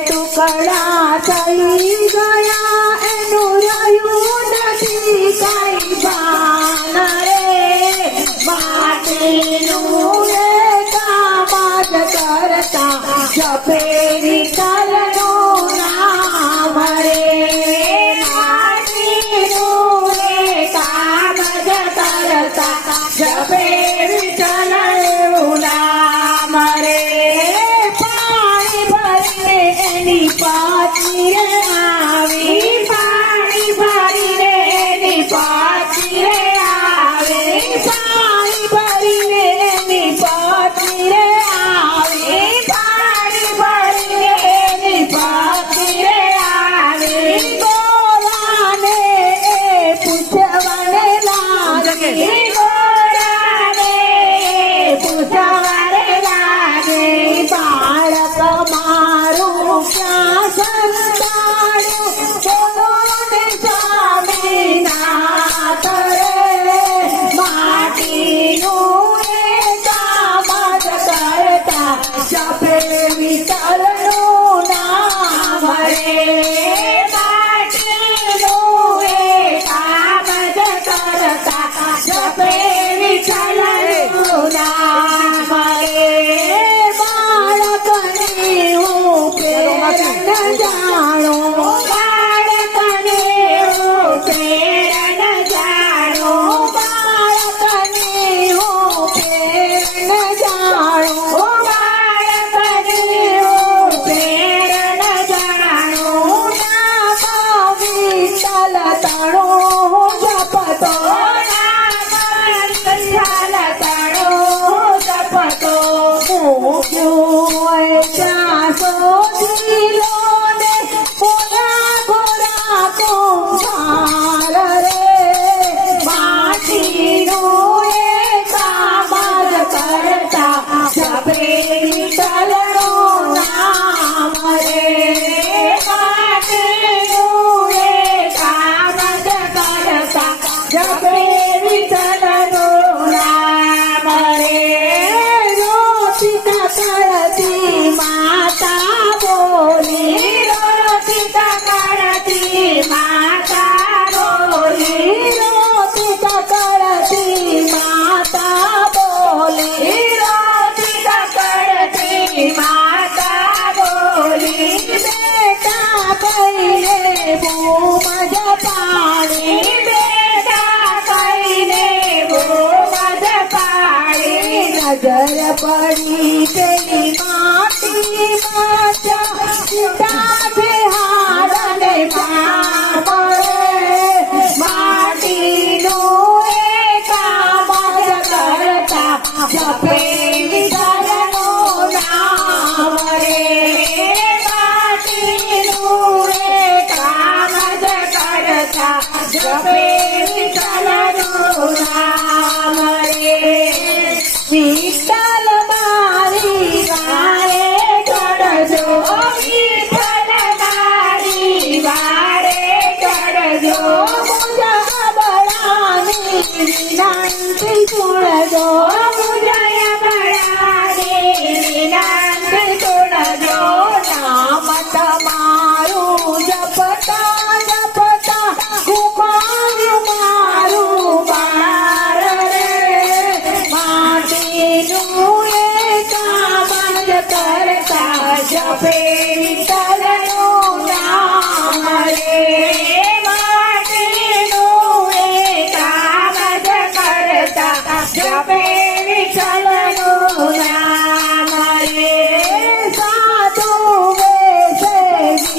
ટુકડા થઈ ગયા એનું રહ્યું નથી કઈ ભાન રે માટીનું એ કામ જ કરતા જપે વિઠ્ઠલનું નામ રે માટીનું એ કામ જ કરતા જપે વિઠ્ઠલનું નામ રે પાણી ભરીને એની પાછી રે આવી પાણી ભરીને એની પાછી રે આવી પાણી ભરીને એની પાછી રે આવી પાણી ભરીને એની પાછી રે આવી ગોરાને એ પૂછવાને લાગી ગોરાને પૂછવાને લાગી બાળક મારું ક્યાં સંતાડ્યું બોલોને સ્વામીનાથ રે માટીનું એ કામ જ કરતા જપે વિઠ્ઠલનું નામ રે માટીનું એ કામ જ કરતા જપે વિઠ્ઠલનું નામ રે બાળકને હું પ્રેર ન જાણું બાળકને હું પ્રેર ન જાણું બાળકને હું પ્રેર ન જાણું બાળકને હું પ્રેર ન જાણું નામ વિઠ્ઠલ તણું જપતો નામ વિઠ્ઠલ તણું જપતો મૂક્યું ત્યાં શોધી લો ને બોલા ગોરા કુંભાર રે માટીનું એ કામ જ કરતા જપે વિઠ્ઠલનું નામ રે માટીનું એ કામ જ કરતા જપે વિઠ્ઠલનું નામ રે રોટિકા કરતી માતા બોલી રોટિકા કરતી માતા બોલી રોટિકા કરતી માતા બોલી રોટિકા કરતી માતા બોલી બેટા કહીને બૂમ જ પાણી બેટા કહીને બૂમ જ પાણી નજર પડી તેની માટીમાં ચાંદે હારને પામ રે માટીનું એ કામ જ કરતા જપે વિઠ્ઠલનું નામ રે માટીનું એ કામ જ કરતા જપે